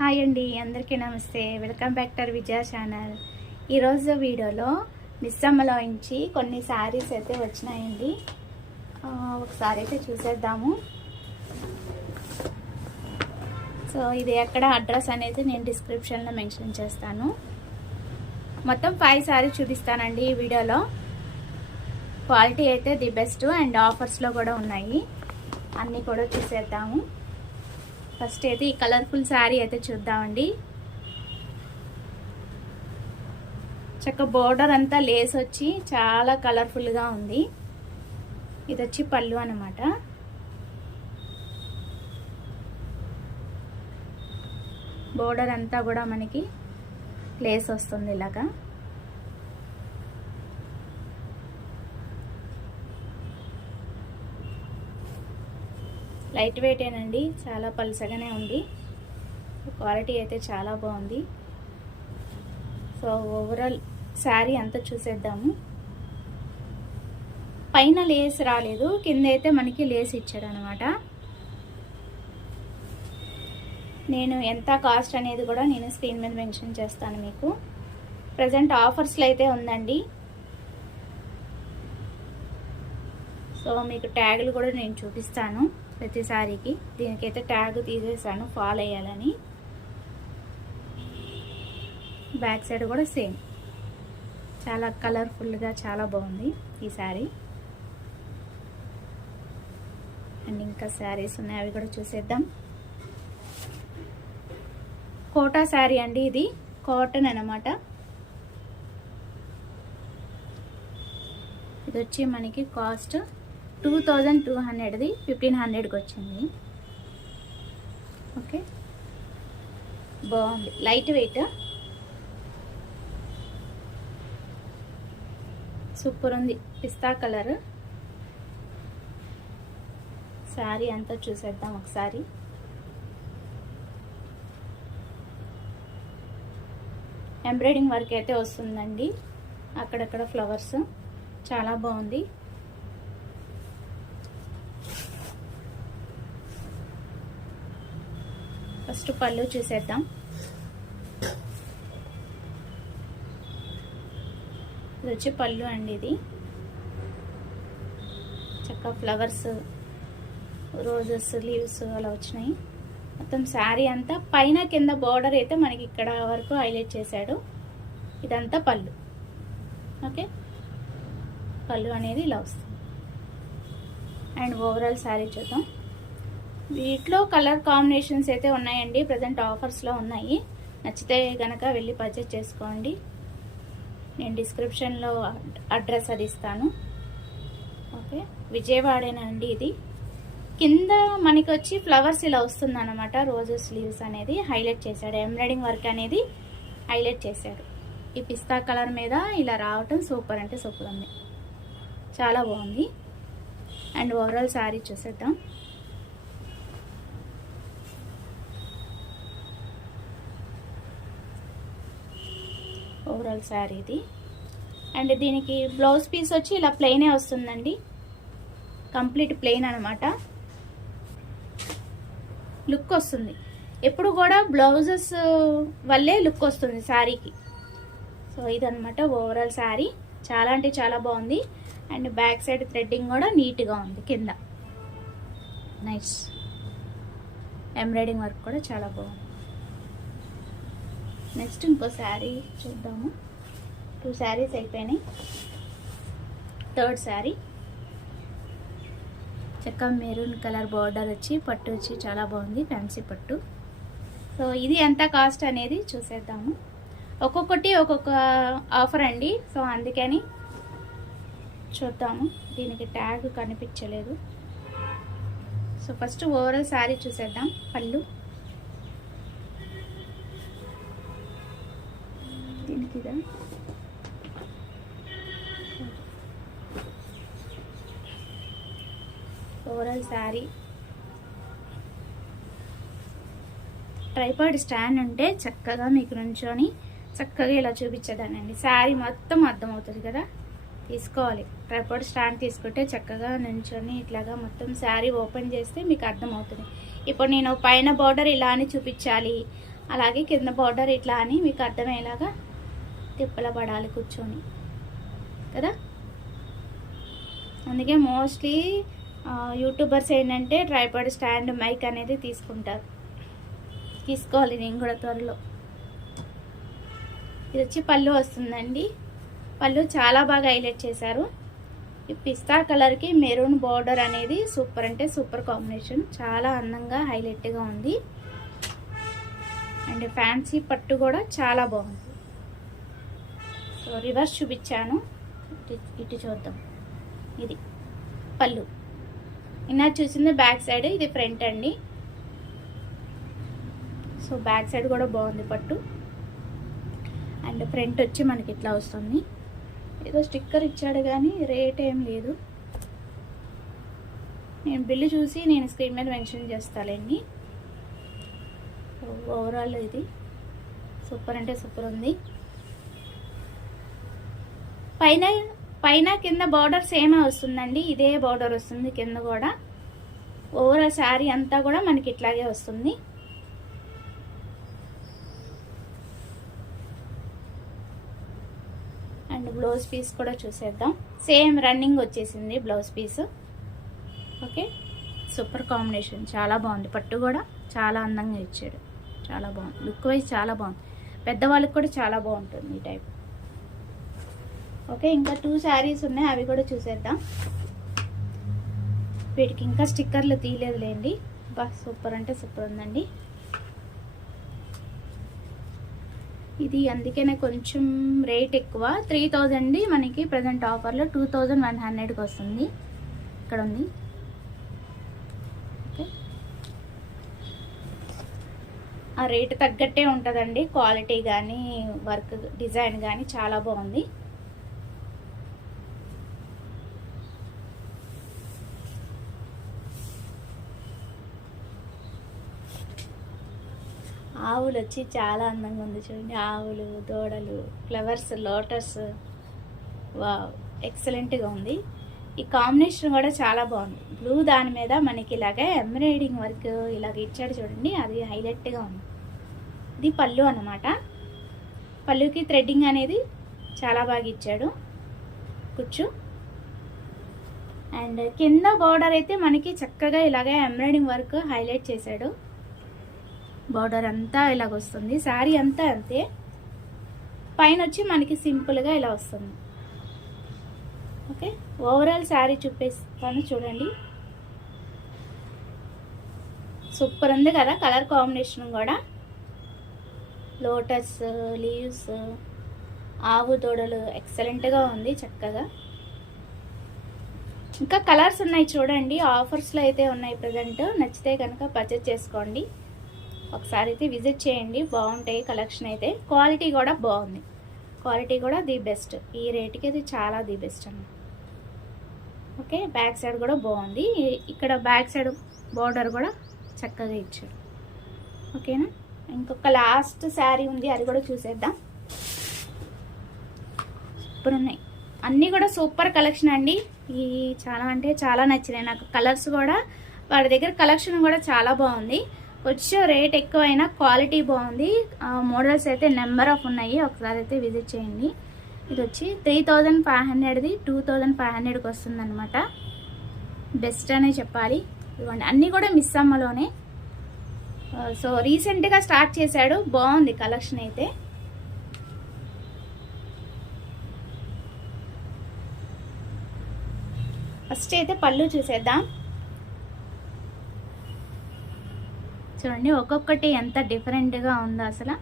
Hi అండి, అందరికీ నమస్తే. Welcome back to Vijaya channel. ఈరోజు వీడియోలో మిస్సమ్మలో నుంచి కొన్ని శారీస్ అయితే వచ్చినాయండి. ఒకసారి అయితే చూసేద్దాము. సో ఇది ఎక్కడ అడ్రస్ అనేది నేను డిస్క్రిప్షన్లో మెన్షన్ చేస్తాను. మొత్తం 5 శారీస్ చూపిస్తానండి ఈ వీడియోలో. క్వాలిటీ అయితే ది బెస్ట్ అండ్ ఆఫర్స్లో కూడా ఉన్నాయి. అన్నీ కూడా చూసేద్దాము. ఫస్ట్ అయితే ఈ కలర్ఫుల్ శారీ అయితే చూద్దామండి. చక్క బోర్డర్ అంతా లేస్ వచ్చి చాలా కలర్ఫుల్గా ఉంది. ఇది వచ్చి పళ్ళు అన్నమాట. బోర్డర్ అంతా కూడా మనకి లేస్ వస్తుంది ఇలాగా. లైట్ వెయిట్ ఏనండి, చాలా పలుసగానే ఉంది. క్వాలిటీ అయితే చాలా బాగుంది. సో ఓవరాల్ శారీ అంతా చూసేద్దాము. పైన లేస్ రాలేదు, కింద అయితే మనకి లేస్ ఇచ్చాడు అనమాట. నేను ఎంత కాస్ట్ అనేది కూడా నేను స్క్రీన్ మీద మెన్షన్ చేస్తాను మీకు. ప్రజెంట్ ఆఫర్స్లో అయితే ఉందండి. సో మీకు ట్యాగులు కూడా నేను చూపిస్తాను ప్రతిసారికి. దీనికైతే ట్యాగ్ తీసేసాను ఫాలో అయ్యాలని. బ్యాక్ సైడ్ కూడా సేమ్, చాలా కలర్ఫుల్గా చాలా బాగుంది ఈ శారీ. అండ్ ఇంకా శారీస్ ఉన్నాయి, అవి కూడా చూసేద్దాం. కోటా శారీ అండి, ఇది కాటన్ అన్నమాట. ఇది వచ్చి మనకి కాస్ట్ 2200ది 1500కి వచ్చింది. ఓకే, బాగుంది, లైట్ వెయిట్, సూపర్ ఉంది. పిస్తా కలర్ శారీ అంతా చూసేద్దాం ఒకసారి. ఎంబ్రాయిడింగ్ వర్క్ అయితే వస్తుందండి, అక్కడక్కడ ఫ్లవర్స్, చాలా బాగుంది. ఫస్ట్ పళ్ళు చూసేద్దాం. ఇది వచ్చి పళ్ళు అండి. ఇది చక్కగా ఫ్లవర్స్, రోజెస్, లీవ్స్ అలా వచ్చినాయి. మొత్తం శారీ అంతా పైన కింద బార్డర్ అయితే మనకి ఇక్కడ వరకు హైలైట్ చేశాడు. ఇదంతా పళ్ళు. ఓకే, పళ్ళు అనేది ఇలా వస్తుంది. అండ్ ఓవరాల్ శారీ చూద్దాం. వీటిలో కలర్ కాంబినేషన్స్ అయితే ఉన్నాయండి, ప్రజెంట్ ఆఫర్స్లో ఉన్నాయి. నచ్చితే కనుక వెళ్ళి పర్చేజ్ చేసుకోండి. నేను డిస్క్రిప్షన్లో అడ్రస్ అది ఇస్తాను. ఓకే, విజయవాడేనండి ఇది. కింద మనకి వచ్చి ఫ్లవర్స్ ఇలా వస్తుంది అనమాట. రోజెస్ లీవ్స్ అనేది హైలైట్ చేశాడు, ఎంబ్రాయిడింగ్ వర్క్ అనేది హైలైట్ చేశాడు. ఈ పిస్తా కలర్ మీద ఇలా రావటం సూపర్ అంటే సూపర్ ఉంది, చాలా బాగుంది. అండ్ ఓవరాల్ శారీ చూసేద్దాం. ఓవరాల్ శారీ ఇది. అండ్ దీనికి బ్లౌజ్ పీస్ వచ్చి ఇలా ప్లెయినే వస్తుందండి, కంప్లీట్ ప్లెయిన్ అనమాట. లుక్ వస్తుంది, ఎప్పుడు కూడా బ్లౌజెస్ వల్లే లుక్ వస్తుంది శారీకి. సో ఇదనమాట ఓవరాల్ శారీ, చాలా అంటే చాలా బాగుంది. అండ్ బ్యాక్ సైడ్ థ్రెడ్డింగ్ కూడా నీట్గా ఉంది, కింద నైస్. ఎంబ్రాయిడింగ్ వర్క్ కూడా చాలా బాగుంది. నెక్స్ట్ ఇంకో శారీ చూద్దాము. 2 శారీస్ అయిపోయినాయి. థర్డ్ శారీ చక్కగా మెరూన్ కలర్ బార్డర్ వచ్చి పట్టు వచ్చి చాలా బాగుంది, ఫ్యాన్సీ పట్టు. సో ఇది ఎంత కాస్ట్ అనేది చూసేద్దాము. ఒక్కొక్కటి ఒక్కొక్క ఆఫర్ అండి, సో అందుకని చూద్దాము. దీనికి ట్యాగ్ కనిపించలేదు. సో ఫస్ట్ ఓవరాల్ శారీ చూసేద్దాం. పళ్ళు దీనికి ఇదా, ఓవరాల్ శారీ. ట్రైపాడ్ స్టాండ్ ఉంటే చక్కగా మీకు నుంచొని చక్కగా ఇలా చూపించేదానండి. శారీ మొత్తం అర్థమవుతుంది కదా, తీసుకోవాలి. ట్రైపాడ్ స్టాండ్ తీసుకుంటే చక్కగా నుంచొని ఇట్లాగా మొత్తం శారీ ఓపెన్ చేస్తే మీకు అర్థమవుతుంది. ఇప్పుడు నేను పైన బార్డర్ ఇలా అని చూపించాలి, అలాగే కింద బార్డర్ ఇట్లా అని మీకు అర్థమయ్యేలాగా తిప్పల పడాలి కూర్చొని కదా. అందుకే మోస్ట్లీ యూట్యూబర్స్ ఏంటంటే ట్రైపాడ్ స్టాండ్ మైక్ అనేది తీసుకుంటారు. తీసుకోవాలి నేను కూడా త్వరలో. ఇది వచ్చి పళ్ళు వస్తుందండి. పళ్ళు చాలా బాగా హైలైట్ చేశారు. ఈ పిస్తా కలర్కి మెరూన్ బార్డర్ అనేది సూపర్ అంటే సూపర్ కాంబినేషన్. చాలా అందంగా హైలైట్గా ఉంది. అండ్ ఫ్యాన్సీ పట్టు కూడా చాలా బాగుంది. సో రివర్స్ చూపించాను, ఇటు చూద్దాం. ఇది పళ్ళు, ఇన్నా చూసింది బ్యాక్ సైడ్, ఇది ఫ్రంట్ అండి. సో బ్యాక్ సైడ్ కూడా బాగుంది పట్టు. అండ్ ఫ్రంట్ వచ్చి మనకి ఇట్లా వస్తుంది. ఏదో స్టిక్కర్ ఇచ్చాడు కానీ రేట్ ఏం లేదు. నేను బిల్లు చూసి నేను స్క్రీన్ మీద మెన్షన్ చేస్తానండి. ఓవరాల్ ఇది సూపర్ అంటే సూపర్ ఉంది. పైన కింద బార్డర్ సేమ్ వస్తుందండి. ఇదే బార్డర్ వస్తుంది కింద కూడా. ఓవరాల్ శారీ అంతా కూడా మనకి ఇట్లాగే వస్తుంది. అండ్ బ్లౌజ్ పీస్ కూడా చూసేద్దాం. సేమ్ రన్నింగ్ వచ్చేసింది blouse piece. Okay, super combination, చాలా బాగుంది. పట్టు కూడా చాలా అందంగా ఇచ్చాడు, చాలా బాగుంది. లుక్ వైజ్ చాలా బాగుంది. పెద్దవాళ్ళకి కూడా చాలా బాగుంటుంది ఈ టైప్. ఓకే, ఇంకా 2 శారీస్ ఉన్నాయి, అవి కూడా చూసేద్దాం. వీటికి ఇంకా స్టిక్కర్లు తీయలేదులేండి. బా సూపర్ అంటే సూపర్ ఉందండి. ఇది అందుకనే కొంచెం రేట్ ఎక్కువ, 3000 మనకి ప్రజెంట్ ఆఫర్లో 2100కి వస్తుంది. ఇక్కడ ఉంది. ఓకే, ఆ రేటు తగ్గట్టే ఉంటుందండి. క్వాలిటీ కానీ వర్క్ డిజైన్ కానీ చాలా బాగుంది. ఆవులు వచ్చి చాలా అందంగా ఉంది చూడండి. ఆవులు, దూడలు, ఫ్లవర్స్, లోటస్, వావ్ ఎక్సలెంట్గా ఉంది. ఈ కాంబినేషన్ కూడా చాలా బాగుంది. బ్లూ దాని మీద మనకి ఇలాగే ఎంబ్రాయిడింగ్ వర్క్ ఇలాగ ఇచ్చాడు చూడండి, అది హైలైట్గా ఉంది. ఇది పళ్ళు అన్నమాట. పళ్ళుకి థ్రెడ్డింగ్ అనేది చాలా బాగా ఇచ్చాడు, కుచ్చు. అండ్ కింద బార్డర్ అయితే మనకి చక్కగా ఇలాగే ఎంబ్రాయిడింగ్ వర్క్ హైలైట్ చేశాడు. బార్డర్ అంతా ఇలాగ వస్తుంది. శారీ అంతా అంతే. పైన వచ్చి మనకి సింపుల్గా ఇలా వస్తుంది. ఓకే, ఓవరాల్ శారీ చూపిస్తాను చూడండి. సూపర్ ఉంది కదా కలర్ కాంబినేషన్ కూడా. లోటస్, లీవ్స్, ఆవు దూడలు ఎక్సలెంట్గా ఉంది చక్కగా. ఇంకా కలర్స్ ఉన్నాయి చూడండి. ఆఫర్స్లో అయితే ఉన్నాయి ప్రజెంట్. నచ్చితే కనుక పర్చేజ్ చేసుకోండి. ఒకసారి అయితే విజిట్ చేయండి, బాగుంటాయి కలెక్షన్ అయితే. క్వాలిటీ కూడా బాగుంది, క్వాలిటీ కూడా ది బెస్ట్. ఈ రేట్కి ఇది చాలా ది బెస్ట్ అన్న. ఓకే, బ్యాక్ సైడ్ కూడా బాగుంది. ఇక్కడ బ్యాక్ సైడ్ బార్డర్ కూడా చక్కగా ఇచ్చాడు. ఓకేనా, ఇంకొక లాస్ట్ శారీ ఉంది, అది కూడా చూసేద్దాం. సూపర్ ఉన్నాయి అన్నీ కూడా, సూపర్ కలెక్షన్ అండి. ఈ చాలా అంటే చాలా నచ్చినాయి నాకు. కలర్స్ కూడా వాడి దగ్గర కలెక్షన్ కూడా చాలా బాగుంది. కొంచెం రేట్ ఎక్కువైనా క్వాలిటీ బాగుంది. మోడల్స్ అయితే నెంబర్ ఆఫ్ ఉన్నాయి, ఒకసారి అయితే విజిట్ చేయండి. ఇది వచ్చి 3500ది 2500కి వస్తుంది అనమాట. బెస్ట్ అనే చెప్పాలి. ఇవ్వండి, అన్నీ కూడా మిస్ అమ్మలోనే. సో రీసెంట్గా స్టార్ట్ చేశాడు, బాగుంది కలెక్షన్ అయితే. ఫస్ట్ అయితే పళ్ళు చూసేద్దాం. చూడండి ఒక్కొక్కటి ఎంత డిఫరెంట్గా ఉందో అసలు.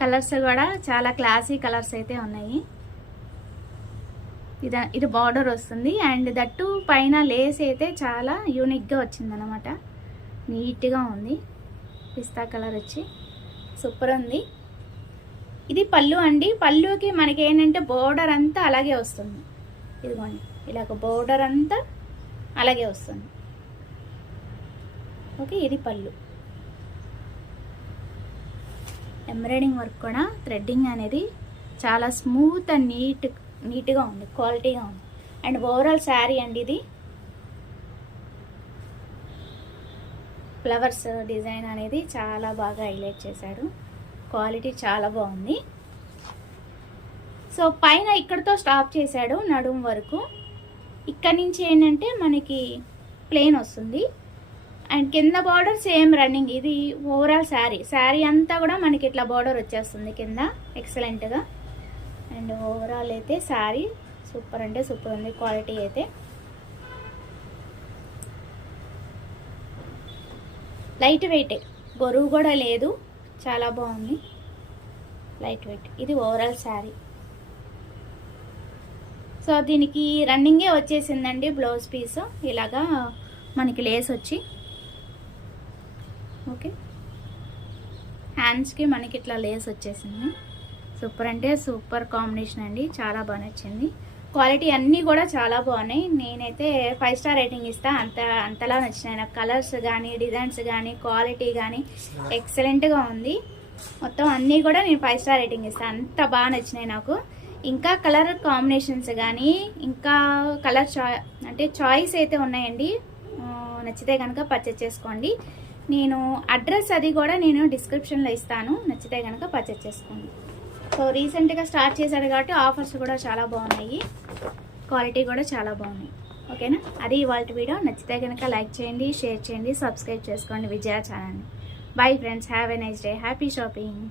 కలర్స్ కూడా చాలా క్లాసీ కలర్స్ అయితే ఉన్నాయి. ఇది బార్డర్ వస్తుంది. అండ్ దట్టు పైన లేస్ అయితే చాలా యూనిక్గా వచ్చిందనమాట. నీట్గా ఉంది. పిస్తా కలర్ వచ్చి సూపర్ ఉంది. ఇది పళ్ళు అండి. పళ్ళుకి మనకి ఏంటంటే బోర్డర్ అంతా అలాగే వస్తుంది. ఇదిగోండి ఇలాగ బోర్డర్ అంతా అలాగే వస్తుంది. ఓకే, ఇది పళ్ళు. ఎంబ్రాయిడింగ్ వర్క్ కూడా థ్రెడ్డింగ్ అనేది చాలా స్మూత్ అండ్ నీట్గా ఉంది, క్వాలిటీగా ఉంది. అండ్ ఓవరాల్ శారీ అండి ఇది. ఫ్లవర్స్ డిజైన్ అనేది చాలా బాగా హైలైట్ చేశాడు. క్వాలిటీ చాలా బాగుంది. సో పైన ఇక్కడతో స్టాప్ చేశాడు నడుము వరకు. ఇక్కడ నుంచి ఏంటంటే మనకి ప్లెయిన్ వస్తుంది. అండ్ కింద బార్డర్ సేమ్ రన్నింగ్. ఇది ఓవరాల్ శారీ అంతా కూడా మనకి ఇట్లా బార్డర్ వచ్చేస్తుంది కింద ఎక్సలెంట్గా. అండ్ ఓవరాల్ అయితే శారీ సూపర్ అంటే సూపర్ ఉంది. క్వాలిటీ అయితే లైట్ వెయిట్, బరువు కూడా లేదు, చాలా బాగుంది. Light weight. ఇది ఓవరాల్ శారీ. సో దీనికి రన్నింగే వచ్చేసిందండి బ్లౌజ్ పీస్. ఇలాగా మనకి లేస్ వచ్చి ఓకే, హ్యాండ్స్కి మనకి ఇట్లా లేస్ వచ్చేసింది. సూపర్ అంటే సూపర్ కాంబినేషన్ అండి, చాలా బాగా నచ్చింది. క్వాలిటీ అన్నీ కూడా చాలా బాగున్నాయి. నేనైతే 5 స్టార్ రేటింగ్ ఇస్తా. అంతలా నచ్చినాయి నాకు. కలర్స్ కానీ, డిజైన్స్ కానీ, క్వాలిటీ కానీ ఎక్సలెంట్గా ఉంది. మొత్తం అన్నీ కూడా నేను 5 స్టార్ రేటింగ్ ఇస్తాను. అంత బాగా నచ్చినాయి నాకు. ఇంకా కలర్ కాంబినేషన్స్ కానీ, ఇంకా కలర్ చాయిస్ అయితే ఉన్నాయండి. నచ్చితే కనుక పర్చేస్ చేసుకోండి. నేను అడ్రస్ అది కూడా నేను డిస్క్రిప్షన్లో ఇస్తాను, నచ్చితే కనుక పర్చేస్ చేసుకోండి. సో రీసెంట్గా స్టార్ట్ చేశాడు కాబట్టి ఆఫర్స్ కూడా చాలా బాగున్నాయి, క్వాలిటీ కూడా చాలా బాగున్నాయి. ఓకేనా, అది ఇవాళ వీడియో. నచ్చితే కనుక లైక్ చేయండి, షేర్ చేయండి, సబ్స్క్రైబ్ చేసుకోండి విజయ ఛానల్ని. Bye friends, have a nice day, happy shopping.